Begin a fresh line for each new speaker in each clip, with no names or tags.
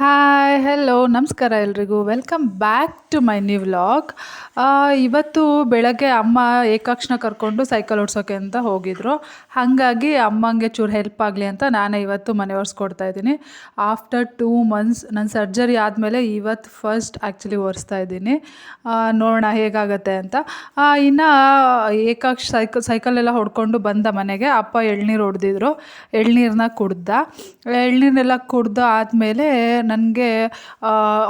Hi hello ನಮಸ್ಕಾರ ಎಲ್ರಿಗೂ. Welcome back to my new vlog ಇವತ್ತು ಬೆಳಗ್ಗೆ ಅಮ್ಮ ಏಕಾಕ್ಷನ ಕರ್ಕೊಂಡು ಸೈಕಲ್ ಓಡಿಸೋಕೆ ಅಂತ ಹೋಗಿದ್ರು. ಹಾಗಾಗಿ ಅಮ್ಮಂಗೆ ಚೂರು ಹೆಲ್ಪ್ ಆಗಲಿ ಅಂತ ನಾನೇ ಇವತ್ತು ಮನೆ ಒರೆಸ್ಕೊಡ್ತಾ ಇದ್ದೀನಿ. ಆಫ್ಟರ್ ಟೂ ಮಂತ್ಸ್ ನನ್ನ ಸರ್ಜರಿ ಆದಮೇಲೆ ಇವತ್ತು ಫಸ್ಟ್ ಆ್ಯಕ್ಚುಲಿ ಒರೆಸ್ತಾ ಇದ್ದೀನಿ. ನೋಡೋಣ ಹೇಗಾಗತ್ತೆ ಅಂತ. ಇನ್ನು ಏಕಾಕ್ಷ ಸೈಕಲ್ ಸೈಕಲೆಲ್ಲ ಹೊಡ್ಕೊಂಡು ಬಂದ ಮನೆಗೆ ಅಪ್ಪ ಎಳ್ನೀರು ಹೊಡೆದಿದ್ರು. ಎಳ್ನೀರನ್ನ ಕುಡ್ದ. ಎಳ್ನೀರನ್ನೆಲ್ಲ ಕುಡ್ದು ಆದಮೇಲೆ ನನಗೆ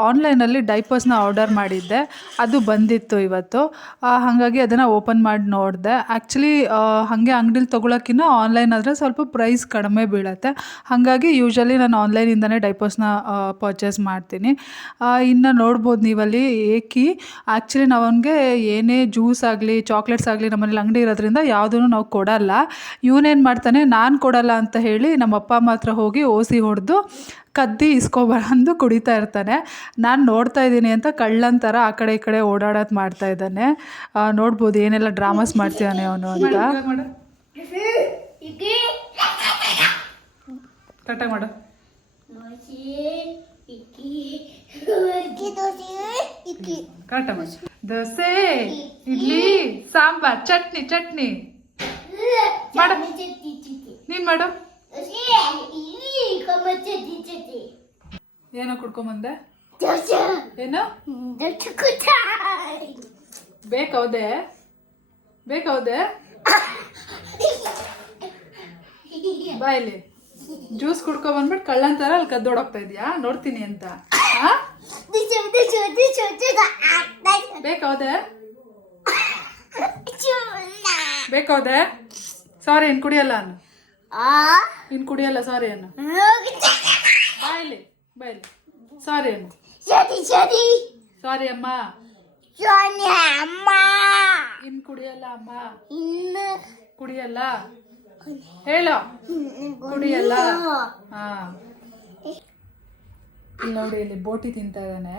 ಆನ್ಲೈನಲ್ಲಿ ಡೈಪರ್ಸ್ನ ಆರ್ಡರ್ ಮಾಡಿದ್ದೆ. ಅದು ಬಂದಿತ್ತು ಇವತ್ತು. ಹಾಗಾಗಿ ಅದನ್ನು ಓಪನ್ ಮಾಡಿ ನೋಡಿದೆ. ಆ್ಯಕ್ಚುಲಿ ಹಾಗೆ ಅಂಗಡೀಲಿ ತೊಗೊಳಕ್ಕಿಂತ ಆನ್ಲೈನ್ ಆದರೆ ಸ್ವಲ್ಪ ಪ್ರೈಸ್ ಕಡಿಮೆ ಬೀಳುತ್ತೆ. ಹಾಗಾಗಿ ಯೂಶ್ವಲಿ ನಾನು ಆನ್ಲೈನಿಂದನೇ ಡೈಪರ್ಸ್ನ ಪರ್ಚೇಸ್ ಮಾಡ್ತೀನಿ. ಇನ್ನು ನೋಡ್ಬೋದು ನೀವಲ್ಲಿ ಏಕಿ. ಆ್ಯಕ್ಚುಲಿ ನಾವು ಏನೇ ಜ್ಯೂಸ್ ಆಗಲಿ ಚಾಕ್ಲೇಟ್ಸ್ ಆಗಲಿ ನಮ್ಮಲ್ಲಿ ಅಂಗಡಿ ಇರೋದ್ರಿಂದ ಯಾವುದೂ ನಾವು ಕೊಡಲ್ಲ. ಇವನೇನು ಮಾಡ್ತಾನೆ, ನಾನು ಕೊಡಲ್ಲ ಅಂತ ಹೇಳಿ ನಮ್ಮ ಅಪ್ಪ ಮಾತ್ರ ಹೋಗಿ ಓಸಿ ಹೊಡೆದು ಕದ್ದಿ ಇಸ್ಕೊಬಂದು ಕುಡಿತಾ ಇರ್ತಾನೆ. ನಾನು ನೋಡ್ತಾ ಇದ್ದೀನಿ ಅಂತ ಕಳ್ಳನ ಥರ ಆ ಕಡೆ ಈ ಕಡೆ ಓಡಾಡೋದು ಮಾಡ್ತಾ ಇದ್ದಾನೆ. ನೋಡ್ಬೋದು ಏನೆಲ್ಲ ಡ್ರಾಮಾಸ್ ಮಾಡ್ತಿದ್ದಾನೆ ಅವನು ಅಂತ. ಕರೆಕ್ಟಾಗಿ ಮಾಡು ಕರೆಕ್ಟಾಗಿ ಮಾಡು. ದೋಸೆ ಇಡ್ಲಿ ಸಾಂಬಾರ್ ಚಟ್ನಿ ಚಟ್ನಿ. ಮಾಡು. ನೀನು ಮಾಡು. ಏನೋ ಕುಡ್ಕೊಂಬಂದೆ? ಏನು? ಬೇಕೌದೆ ಬೇಕೌದೆ ಬಾಯಲ್ಲಿ ಜ್ಯೂಸ್ ಕುಡ್ಕೊ ಬಂದ್ಬಿಟ್ಟು ಕಳ್ಳನ್ ತರ ಅಲ್ಲಿ ಕದ್ದೋಡೋಗ್ತಾ ಇದ್ಯಾ? ನೋಡ್ತೀನಿ ಅಂತ. ಹಾ ಬೇಕೌದೆ ಬೇಕೌದೆ ಸಾರಿ ಏನು ಕುಡಿಯಲ್ಲ ಅನ್ನು ಇನ್ ಕುಡಿಯಲ್ಲ ಸಾರಿ ಅನ್ನು ಬಾಯ್ಲಿ ಬಾಯ್ಲಿ. ಸಾರಿ ಅನ್ನು ಸಾರಿ ಅಮ್ಮ. ಇನ್ ಕುಡಿಯಲ್ಲ ಅಮ್ಮ. ಕುಡಿಯಲ್ಲ? ಹೇಳೋ. ಕುಡಿಯಲ್ಲ? ಹಾ. ನೋಡಿ ಇಲ್ಲಿ ಬೋಟಿ ತಿಂತಾ ಇದ್ದಾನೆ.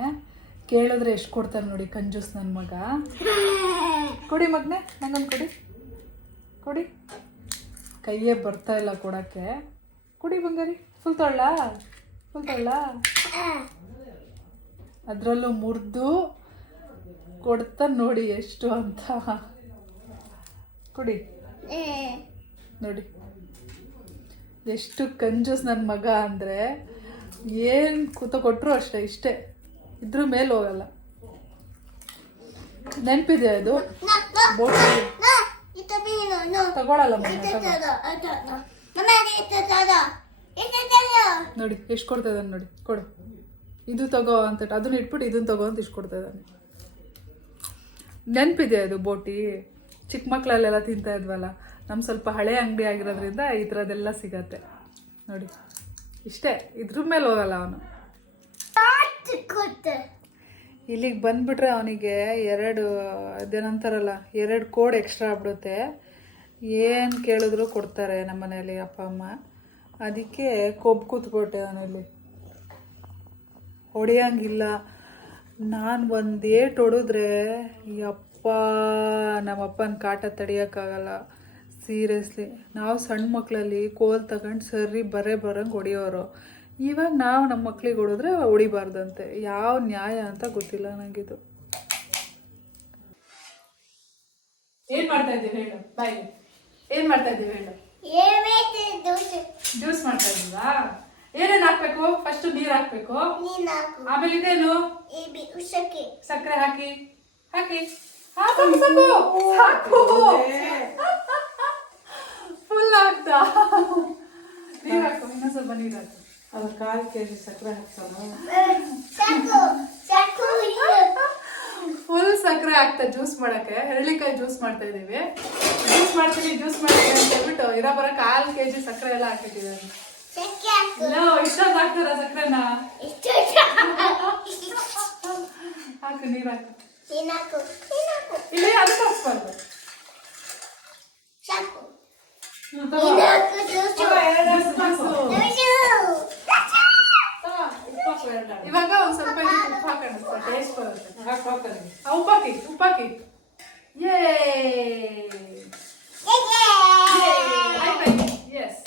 ಕೇಳಿದ್ರೆ ಎಷ್ಟು ಕೊಡ್ತಾರೆ ನೋಡಿ ಕಂಜೂಸ್ ನನ್ನ ಮಗ. ಕೊಡಿ ಮಗನೇ ನಂಗೊಂದು ಕೊಡಿ. ಕೊಡಿ. ಕೈಯೇ ಬರ್ತಾ ಇಲ್ಲ ಕೊಡಕ್ಕೆ. ಕುಡಿ ಬಂಗಾರಿ ಫುಲ್ ತೊಳ್ಳ ಫುಲ್ ತೊಳ್ಳ. ಅದರಲ್ಲೂ ಮುರಿದು ಕೊಡ್ತಾ ನೋಡಿ ಎಷ್ಟು ಅಂತ. ಕುಡಿ. ನೋಡಿ. ಎಷ್ಟು ಕಂಜೂಸ್ ನನ್ನ ಮಗ ಅಂದರೆ ಏನು ಕೂತ ಕೊಟ್ಟರು ಅಷ್ಟೇ ಇಷ್ಟೇ. ಇದ್ರ ಮೇಲೆ ಹೋಗಲ್ಲ. ನೆನಪಿದೆಯಾ ಇದು? ಬೋಟ್ ತಗೊಳಲ್ಲ ನೋಡಿ ಎಷ್ಟು ಕೊಡ್ತಾ ಇದ್ದಾನೆ ನೋಡಿ ಕೊಡು. ಇದು ತಗೋ ಅಂತ ಅದನ್ನ ಇಟ್ಬಿಟ್ಟು ಇದನ್ನ ತಗೋ ಅಂತ ಇಷ್ಟು ಕೊಡ್ತಾ ಇದ್ದಾನೆ. ನೆನ್ಪಿದೆ ಅದು ಬೋಟಿ? ಚಿಕ್ಕ ಮಕ್ಕಳಲ್ಲೆಲ್ಲ ತಿಂತಾ ಇದ್ವಲ್ಲ ನಮ್ಮ ಸ್ವಲ್ಪ ಹಳೆ ಅಂಗಡಿ ಆಗಿರೋದ್ರಿಂದ ಈ ಥರದ್ದೆಲ್ಲ ಸಿಗತ್ತೆ. ನೋಡಿ ಇಷ್ಟೇ ಇದ್ರ ಮೇಲೆ ಹೋಗಲ್ಲ ಅವನು. ಇಲ್ಲಿಗೆ ಬಂದ್ಬಿಟ್ರೆ ಅವನಿಗೆ ಎರಡು, ಅದೇನಂತಾರಲ್ಲ, ಎರಡು ಕೋಡ್ ಎಕ್ಸ್ಟ್ರಾ ಆಗ್ಬಿಡುತ್ತೆ. ಏನು ಕೇಳಿದ್ರು ಕೊಡ್ತಾರೆ ನಮ್ಮ ಮನೇಲಿ ಅಪ್ಪ, ಅಮ್ಮ. ಅದಕ್ಕೆ ಕೊಬ್ಬು ಕೂತ್ಕೊಟ್ಟೆ ಅವನಲ್ಲಿ. ಹೊಡೆಯಂಗಿಲ್ಲ. ನಾನು ಒಂದು ಏಟ್ ಹೊಡೆದ್ರೆ, ಯಪ್ಪ ನಮ್ಮಪ್ಪನ ಕಾಟ ತಡಿಯೋಕ್ಕಾಗಲ್ಲ. ಸೀರಿಯಸ್ಲಿ. ನಾವು ಸಣ್ಣ ಮಕ್ಕಳಲ್ಲಿ ಕೋಲ್ ತಗೊಂಡು ಸರಿ ಬರೇ ಬರಂಗೆ ಹೊಡಿಯೋರು. ಇವಾಗ ನಾವು ನಮ್ಮ ಮಕ್ಳಿಗೆ ಹೊಡೆದ್ರೆ ಹೊಡಿಬಾರ್ದಂತೆ. ಯಾವ ನ್ಯಾಯ ಅಂತ ಗೊತ್ತಿಲ್ಲ ನನಗಿದು ಏನು ಮಾಡ್ತಾ ಇದ್ದೀವಿ ಹೇಳು? ಬಾಯ್. ಏನು ಮಾಡ್ತಾ ಇದ್ದೀವಿ ಹೇಳು? ಜ್ಯೂಸ್ ಮಾಡ್ತಾ ಇದ್ದೀವಾ ಏನೇನು ಹಾಕ್ಬೇಕು? ಫಸ್ಟ್ ನೀರು ಹಾಕ್ಬೇಕು. ಆಮೇಲೆ ಇದೇನು? ಸಕ್ಕರೆ ಹಾಕಿ. ಹಾಕಿ. ಸಾಕು ಸಾಕು. ಫುಲ್ ಆಗ್ತಾ. ನೀರು ಹಾಕು ಇನ್ನೊಂದ್ ಸ್ವಲ್ಪ ನೀರ್ ಹಾಕು.
ಅದು ಕಾಲು ಕೆ ಜಿ ಸಕ್ಕರೆ ಹಾಕ್ಸೋಣ
ಫುಲ್ ಸಕ್ಕರೆ ಹಾಕ್ತಾ ಜ್ಯೂಸ್ ಮಾಡಕ್ಕೆ ಹರಳಿಕಾಯಿ ಜ್ಯೂಸ್ ಮಾಡ್ತಾ ಇದೀವಿ ಜ್ಯೂಸ್ ಮಾಡ್ತೀನಿ ಜ್ಯೂಸ್ ಮಾಡ್ತೀನಿ ಅಂತ ಹೇಳ್ಬಿಟ್ಟು ಇರೋ ಬರೋ ಕಾಲು ಕೆ ಜಿ ಸಕ್ಕರೆ ಎಲ್ಲ ಹಾಕಿಟ್ಟಿದ್ದಾರೆ ಇಲ್ಲ ಇಷ್ಟೊಂದು ಹಾಕ್ತಾರ ಸಕ್ಕರೆನ ಹಾಕು ನೀರು ಹಾಕು ಇಲ್ಲಿ ಅದಕ್ಕೆ ಹಾಕ್ಬಾರ್ದು ಹ್ಮ್, ಇವಾಗ ಒಂದ್ ಸ್ವಲ್ಪ ಇದಕ್ಕೆ ಉಪ್ಪು ಹಾಕೋಣ ಟೇಸ್ಟ್ ಬರುತ್ತೆ
ಹಾಕಿ ಹಾಕ್ತಾರೆ
ಆ, ಉಪ್ಪಾಕಿ ಉಪ್ಪಾಕಿ ಯೇ ಎಸ್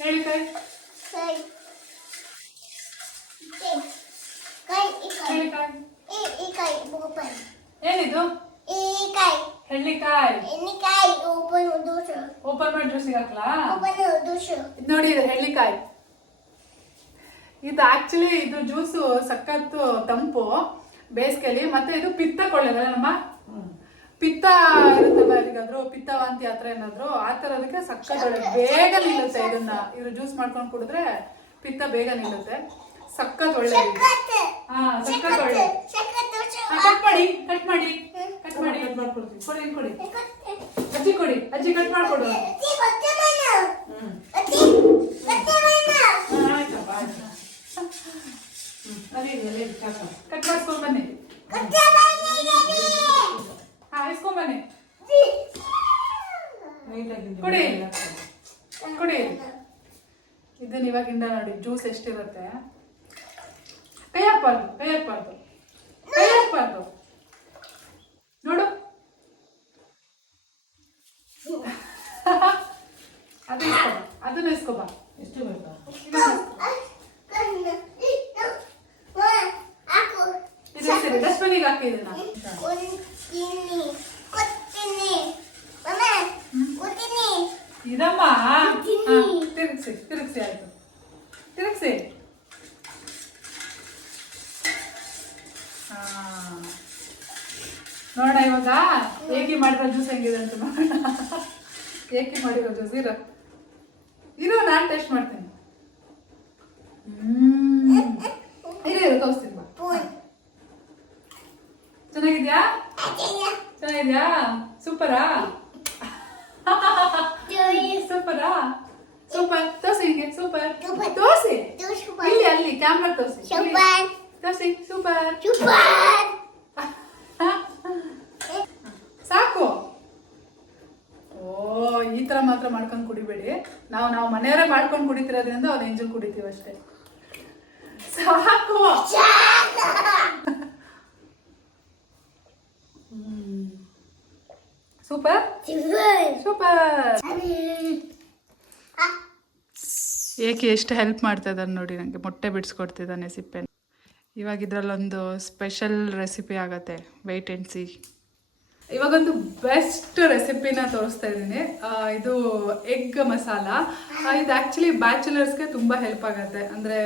ಹೇಳಿ ಕೈ
Kai. Kai ikai.
ಹೇಳಿ ಕೈ
I ikai open dosa.
Open ಮಾಡಿ ಜ್ಯೂಸಿಗೆ ಹಾಕ್ಲಾ?
ಓಪನ್ ದೋಸೆ.
ಇದು ನೋಡಿ ಇದು ಹೆಳ್ಳಿಕಾಯಿ. ಇದು ಆಕ್ಚುಲಿ ಇದು ಜ್ಯೂಸು ಸಖತ್ತು ತಂಪು ಬೇಸಿಗೆಲಿ ಮತ್ತೆ ಇದು ಪಿತ್ತ ಕೊಳ್ಳೆದಲ್ಲ ನಮ್ಮ ಪಿತ್ತ ಇರುತ್ತಲ್ಲ ಯಾರಿಗಾದ್ರು ಪಿತ್ತ ವಾಂತಿ ಆ ಥರ ಏನಾದ್ರು ಆ ಥರದಕ್ಕೆ ಸಖತ್ ಬೇಗ ನಿಲ್ಲುತ್ತೆ ಇದನ್ನ. ಇವ್ರು ಜ್ಯೂಸ್ ಮಾಡ್ಕೊಂಡು ಕುಡಿದ್ರೆ ಪಿತ್ತ ಬೇಗ ನಿಲ್ಲುತ್ತೆ. ಸಖತ್ ಒಳ್ಳೆ. ಹಾ ಸಖತ್ ಒಳ್ಳೆ ಕಟ್ ಮಾಡಿ ಕಟ್ ಮಾಡಿ ಕಟ್ ಮಾಡಿ. ಕಟ್ ಮಾಡ್ಕೊಡ್ತೀನಿ ಕೊಡಿ. ಕೊಡಿ ಅಜ್ಜಿ ಕೊಡಿ ಅಜ್ಜಿ ಕಟ್ ಮಾಡ್ಕೊಡು. ಕಟ್ ಮಾಡ್ಸ್ಕೊಂಡ್ ಬನ್ನಿ? ಹಾ ಇಸ್ಕೊಂಡ್ ಬನ್ನಿ. ಕೊಡಿ. ಕೊಡಿ. ಇದನ್ನ ಇವಾಗಿಂದ ನೋಡಿ ಜ್ಯೂಸ್ ಎಷ್ಟಿರುತ್ತೆ? ಕೈ ಹಾಕ್ಬಾರ್ದು ಕೈ ಹಾಕ್ಬಾರ್ದು ಕೈ ಹಾಕ್ಬಾರ್ದು ನೋಡು. ಅದು ಇಸ್ಕೊಬ ಅದನ್ನ ಇಸ್ಕೊಬ
ಎಷ್ಟು ಬೇಕಾ.
ಇದು ಸರಿ ಡಸ್ಟ್ಬಿನಿಗೆ ಹಾಕಿ ಇದನ್ನ. ಇದಮ್ಮ? ತಿರುಗ್ಸಿ ತಿರುಗ್ಸಿ ಆಯ್ತು. ತಿರುಗ್ಸಿ. ಹಾ. ನೋಡೋಣ ಇವಾಗ. ಏಕೆ ಮಾಡಿರೋ ಜ್ಯೂಸ್ ಹೆಂಗಿದೆ ಅಂತ ನೋಡೋಣ. ಏಕಿ ಮಾಡಿರೋ ಜ್ಯೂಸ್ ಇರೋ. ಇರು ನಾನು ಟೇಸ್ಟ್ ಮಾಡ್ತೀನಿ. ಇರೋ ಇರು ತೋರಿಸ್ತೀನಿ ಚೆನ್ನಾಗಿದ್ಯಾ? ಚೆನ್ನಾಗಿದ್ಯಾ? ಸೂಪರಾ. ಸೂಪರಾ? ಸೂಪರ್. ತೋಸಿ ಹಿಂಗೆ ಸೂಪರ್.
ತೋಸಿ
ತೋರ್ಸಿ. ಇಲ್ಲಿ ಅಲ್ಲಿ ಕ್ಯಾಮ್ರಾ ತೋರ್ಸಿ. ತೋಸಿ ಸೂಪರ್.
ಸೂಪರ್.
ಸಾಕು ಓ ಈ ತರ ಮಾತ್ರ ಮಾಡ್ಕೊಂಡು ಕುಡಿಬೇಡಿ. ನಾವು ನಾವು ಮನೆಯವರೇ ಮಾಡ್ಕೊಂಡು ಕುಡಿತಿರೋದ್ರಿಂದ ಅವ್ನು ಎಂಜಲ್ ಕುಡಿತೀವಿ ಅಷ್ಟೇ. ಸಾಕು ಸೂಪರ್? ಸೂಪರ್. ಏಕೆ ಎಷ್ಟು ಹೆಲ್ಪ್ ಮಾಡ್ತಾ ಇದ್ದಾನೆ ನೋಡಿ ನನಗೆ ಮೊಟ್ಟೆ ಬಿಡಿಸ್ಕೊಡ್ತಿದ್ದಾನೆ ಸಿಪ್ಪೆ ಇವಾಗ ಇದರಲ್ಲೊಂದು ಸ್ಪೆಷಲ್ ರೆಸಿಪಿ ಆಗತ್ತೆ. ವೆಯ್ಟ್ ಆ್ಯಂಡ್ ಸಿ ಇವಾಗೊಂದು ಬೆಸ್ಟ್ ರೆಸಿಪಿನ ತೋರಿಸ್ತಾ ಇದ್ದೀನಿ. ಇದು ಎಗ್ ಮಸಾಲ ಇದು ಆ್ಯಕ್ಚುಲಿ ಬ್ಯಾಚುಲರ್ಸ್ಗೆ ತುಂಬ ಹೆಲ್ಪ್ ಆಗುತ್ತೆ. ಅಂದರೆ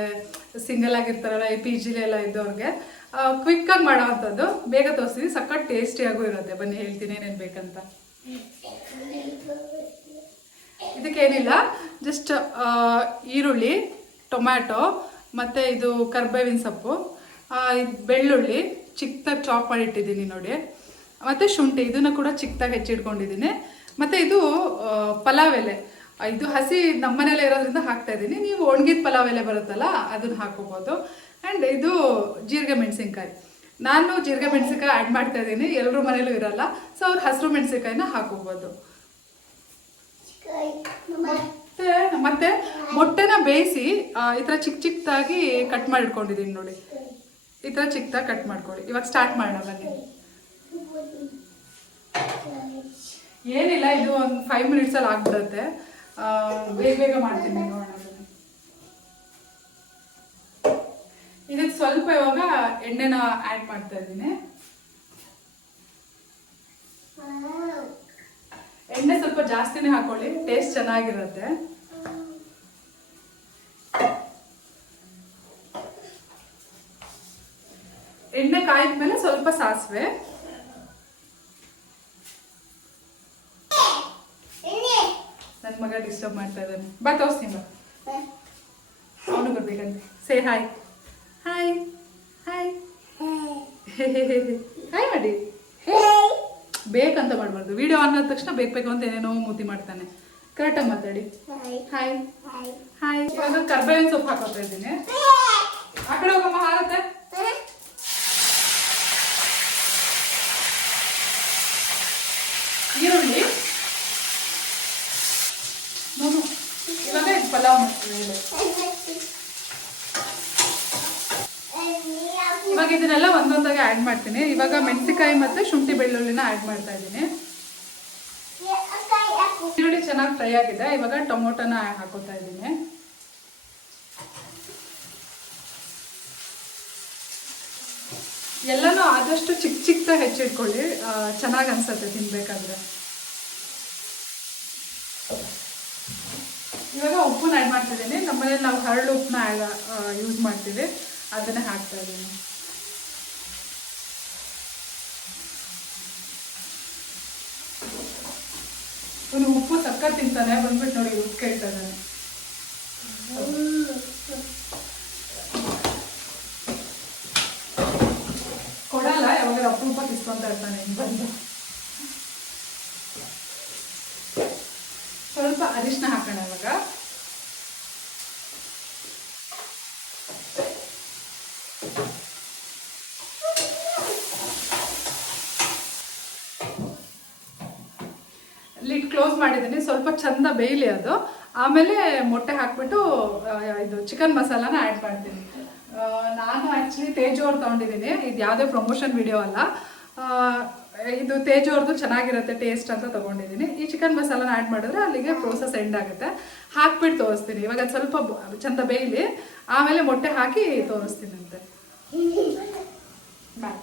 ಸಿಂಗಲ್ ಆಗಿರ್ತಾರಲ್ಲ, ಈ ಪಿ ಜಿಲಿ ಎಲ್ಲ ಇದ್ದವ್ರಿಗೆ. ಕ್ವಿಕ್ಕಾಗಿ ಮಾಡೋವಂಥದ್ದು. ಬೇಗ ತೋರಿಸ್ತೀನಿ ಸಖತ್ ಟೇಸ್ಟಿಯಾಗೂ ಇರುತ್ತೆ. ಬನ್ನಿ, ಹೇಳ್ತೀನಿ ಏನೇನು ಬೇಕಂತ. ಇದಕ್ಕೇನಿಲ್ಲ. ಜಸ್ಟ್ ಈರುಳ್ಳಿ, ಟೊಮ್ಯಾಟೊ, ಮತ್ತು ಇದು ಕರ್ಬೇವಿನ ಸೊಪ್ಪು. ಬೆಳ್ಳುಳ್ಳಿ. ಚಿಕ್ಕದಾಗಿ ಚಾಪ್ ಮಾಡಿಟ್ಟಿದ್ದೀನಿ ನೋಡಿ. ಮತ್ತು ಶುಂಠಿ, ಇದನ್ನು ಕೂಡ ಚಿಕ್ಕದಾಗಿ ಹೆಚ್ಚಿಟ್ಕೊಂಡಿದ್ದೀನಿ ಮತ್ತು ಇದು ಪಲಾವ್ ಎಲೆ. ಇದು ಹಸಿ ನಮ್ಮನೇಲೆ ಇರೋದ್ರಿಂದ ಹಾಕ್ತಾ ಇದ್ದೀನಿ. ನೀವು ಒಣಗಿದ ಪಲಾವ್ ಎಲೆ ಬರುತ್ತಲ್ಲ, ಅದನ್ನು ಹಾಕೋಬೋದು ಆ್ಯಂಡ್ ಇದು ಜೀರಿಗೆ ಮೆಣಸಿನ್ಕಾಯಿ. ನಾನು ಜೀರಿಗೆ ಮೆಣಸಿನ್ಕಾಯಿ ಆ್ಯಡ್ ಮಾಡ್ತಾ ಇದ್ದೀನಿ. ಎಲ್ಲರೂ ಮನೇಲೂ ಇರಲ್ಲ. ಸೊ ಅವ್ರು ಹಸಿರು ಮೆಣಸಿನ್ಕಾಯಿನ ಹಾಕೋಬೋದು ಮತ್ತೆ ಮತ್ತೆ ಮೊಟ್ಟೆನ ಬೇಯಿಸಿ ಈ ಥರ ಚಿಕ್ಕ ಚಿಕ್ಕದಾಗಿ ಕಟ್ ಮಾಡಿಟ್ಕೊಂಡಿದ್ದೀನಿ ನೋಡಿ. ಈ ಥರ ಚಿಕ್ಕದಾಗಿ ಕಟ್ ಮಾಡ್ಕೊಳ್ಳಿ. ಇವಾಗ ಸ್ಟಾರ್ಟ್ ಮಾಡೋಣ ಬನ್ನಿ. ಏನಿಲ್ಲ, ಇದು ಒಂದು ಫೈವ್ ಮಿನಿಟ್ಸಲ್ಲಿ ಆಗ್ಬಿಡುತ್ತೆ. ಬೇಗ ಬೇಗ ಮಾಡ್ತೀನಿ ನೋಡೋಣ. ಇದಕ್ಕೆ ಸ್ವಲ್ಪ ಇವಾಗ ಎಣ್ಣೆನ ಆ್ಯಡ್ ಮಾಡ್ತಾ ಇದ್ದೀನಿ. ಎಣ್ಣೆ ಸ್ವಲ್ಪ ಜಾಸ್ತಿನೇ ಹಾಕೊಳ್ಳಿ ಟೇಸ್ಟ್ ಚೆನ್ನಾಗಿರುತ್ತೆ. ಎಣ್ಣೆ ಕಾಯಿದ್ಮೇಲೆ ಸ್ವಲ್ಪ ಸಾಸಿವೆ. ನನ್ನ ಮಗ ಡಿಸ್ಟರ್ಬ್ ಮಾಡ್ತಾ ಇದ್ದಾನೆ. ಬಾ ತೋರಿಸ್ತೀನಿ ಬಾ. ಅವನು ಬರ್ಬೇಕಂತೆ. Say hi hi hi hi ಮಾಡಿ ಬೇಕಂತ ಮಾಡಬಾರ್ದು. ವಿಡಿಯೋ ಆನ್ ಆದ ತಕ್ಷಣ ಬೇಕು ಬೇಕು ಅಂತ ಏನೇನೋ ಮೂತಿ ಮಾಡ್ತಾನೆ. ಕರೆಕ್ಟಾಗಿ ಮಾತಾಡಿ. ಹಾಯ್ ಹಾಯ್ ಇವಾಗ ಕರ್ಬೇವಿನ ಸೊಪ್ಪು ಹಾಕೋತಾ ಇದ್ದೀನಿ. ಆ ಕಡೆ ಹೋಗಮ್ಮ ಹಾರತ್ತೆ? ಇವಾಗ ಇದನ್ನೆಲ್ಲ ಒಂದೊಂದಾಗಿ ಆ್ಯಡ್ ಮಾಡ್ತೀನಿ. ಇವಾಗ ಮೆಣಸಿಕಾಯಿ ಮತ್ತು ಶುಂಠಿ ಬೆಳ್ಳುಳ್ಳಿನ ಆ್ಯಡ್ ಮಾಡ್ತಾ ಇದ್ದೀನಿ. ಈರುಳ್ಳಿ ಚೆನ್ನಾಗಿ ಫ್ರೈ ಆಗಿದೆ. ಇವಾಗ ಟೊಮೊಟೊನ ಹಾಕೋತಾ ಇದ್ದೀನಿ. ಎಲ್ಲನೂ ಆದಷ್ಟು ಚಿಕ್ಕ ಚಿಕ್ಕದಾಗಿ ಹೆಚ್ಚಿಟ್ಕೊಳ್ಳಿ. ಚೆನ್ನಾಗಿ ಅನ್ಸುತ್ತೆ ತಿನ್ಬೇಕಾದ್ರೆ. ಇವಾಗ ಉಪ್ಪನ್ನ ಆ್ಯಡ್ ಮಾಡ್ತಿದ್ದೀನಿ ನಮ್ಮನೇಲಿ ನಾವು ಹರಳು ಉಪ್ಪನ್ನ ಯೂಸ್ ಮಾಡ್ತೀವಿ. ಅದನ್ನೇ ಹಾಕ್ತಾ ಇದ್ದೀನಿ ಇವನು ಉಪ್ಪು ಸಕ್ಕ ತಿಂತಾನೆ. ಬಂದ್ಬಿಟ್ಟು ನೋಡಿ, ಉಪ್ಪು ಕೇಳ್ತಾನೆ ಕೊಡಲ್ಲ ಯಾವಾಗ ಉಪ್ಪ ತಿಸ್ಕೊಂತ ಇರ್ತಾನೆ. ಬಂದು ಸ್ವಲ್ಪ ಅರಿಶಿನ ಹಾಕೋಣ ಇವಾಗ. ಲಿಡ್ ಕ್ಲೋಸ್ ಮಾಡಿದ್ದೀನಿ. ಸ್ವಲ್ಪ ಚಂದ ಬೇಯಲಿ ಅದು. ಆಮೇಲೆ ಮೊಟ್ಟೆ ಹಾಕ್ಬಿಟ್ಟು ಇದು ಚಿಕನ್ ಮಸಾಲಾನ ಆ್ಯಡ್ ಮಾಡ್ತೀನಿ. ನಾನು ಆ್ಯಕ್ಚುಲಿ ತೇಜು ಅವ್ರು ತೊಗೊಂಡಿದ್ದೀನಿ. ಇದು ಯಾವುದೇ ಪ್ರಮೋಷನ್ ವಿಡಿಯೋ ಅಲ್ಲ. ಇದು ತೇಜವ್ರದ್ದು ಚೆನ್ನಾಗಿರುತ್ತೆ ಟೇಸ್ಟ್ ಅಂತ ತೊಗೊಂಡಿದ್ದೀನಿ. ಈ ಚಿಕನ್ ಮಸಾಲಾನ ಆ್ಯಡ್ ಮಾಡಿದ್ರೆ ಅಲ್ಲಿಗೆ ಪ್ರೋಸೆಸ್ ಎಂಡ್ ಆಗುತ್ತೆ. ಹಾಕ್ಬಿಟ್ಟು ತೋರಿಸ್ತೀನಿ. ಇವಾಗ ಅದು ಸ್ವಲ್ಪ ಚಂದ ಬೇಯಲಿ. ಆಮೇಲೆ ಮೊಟ್ಟೆ ಹಾಕಿ ತೋರಿಸ್ತೀನಿ ಅಂತೆ. ಬಾಯ್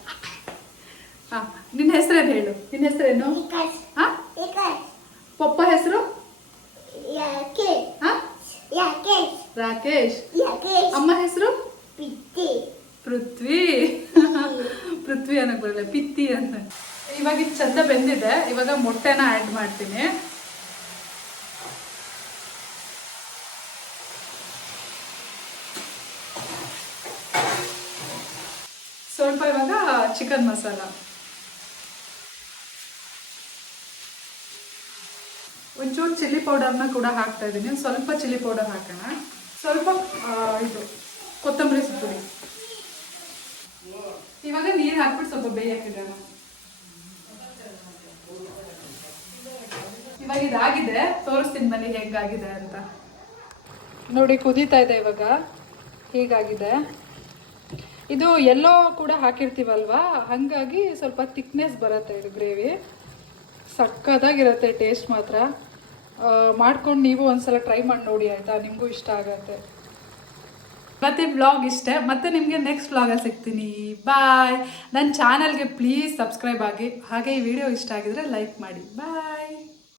ಹಾಂ ನಿನ್ನ ಹೆಸರೇನು ಹೇಳು? ನಿನ್ನ ಹೆಸರೇನು? ಹಾಂ? ಪಪ್ಪ ಹೆಸರು? ರಾಕೇಶ್. ಅಮ್ಮ ಹೆಸರು. ಪೃಥ್ವಿ. ಪೃಥ್ವಿ ಅನ್ನಕ್ಕೆ ಬರಲ್ಲ ಪಿತ್ತಿ ಅಂತ. ಇವಾಗ ಇದು ಚಂದ ಬೆಂದಿದೆ. ಇವಾಗ ಮೊಟ್ಟೆನ ಆ್ಯಡ್ ಮಾಡ್ತೀನಿ. ಸ್ವಲ್ಪ ಇವಾಗ ಚಿಕನ್ ಮಸಾಲ. ಒಂಚೂರು ಚಿಲ್ಲಿ ಪೌಡರ್ನ ಕೂಡ ಹಾಕ್ತಾ ಇದ್ದೀನಿ. ಸ್ವಲ್ಪ ಚಿಲ್ಲಿ ಪೌಡರ್ ಹಾಕೋಣ. ಸ್ವಲ್ಪ ಇದು, ಕೊತ್ತಂಬರಿ ಸೊಪ್ಪುಡಿ ಇವಾಗ ನೀರು ಹಾಕ್ಬಿಟ್ಟು ಸ್ವಲ್ಪ ಬೇಯಕ್ಕಿಡೋಣ ಇವಾಗ ಇದಾಗಿದೆ. ತೋರಿಸ್ತೀನಿ ಬನ್ನಿ ಹೆಂಗಾಗಿದೆ ಅಂತ. ನೋಡಿ ಕುದೀತಾ ಇದೆ ಇವಾಗ. ಹೀಗಾಗಿದೆ. ಇದು ಎಲ್ಲೋ ಕೂಡ ಹಾಕಿರ್ತೀವಲ್ವಾ? ಹಾಗಾಗಿ ಸ್ವಲ್ಪ ತಿಕ್ನೆಸ್ ಬರುತ್ತೆ ಇದು ಗ್ರೇವಿ ಸಕ್ಕದಾಗಿರುತ್ತೆ ಟೇಸ್ಟ್ ಮಾತ್ರ. ಮಾಡ್ಕೊಂಡು ನೀವು ಒಂದ್ಸಲ ಟ್ರೈ ಮಾಡಿ ನೋಡಿ ಆಯಿತಾ? ನಿಮಗೂ ಇಷ್ಟ ಆಗತ್ತೆ. ಮತ್ತೆ ಬ್ಲಾಗ್ ಇಷ್ಟೇ. ಮತ್ತೆ ನಿಮಗೆ ನೆಕ್ಸ್ಟ್ ಬ್ಲಾಗಲ್ಲಿ ಸಿಗ್ತೀನಿ. ಬಾಯ್ ನನ್ನ ಚಾನಲ್ಗೆ ಪ್ಲೀಸ್ ಸಬ್ಸ್ಕ್ರೈಬ್ ಆಗಿ. ಹಾಗೆ ಈ ವಿಡಿಯೋ ಇಷ್ಟ ಆಗಿದ್ರೆ ಲೈಕ್ ಮಾಡಿ. ಬಾಯ್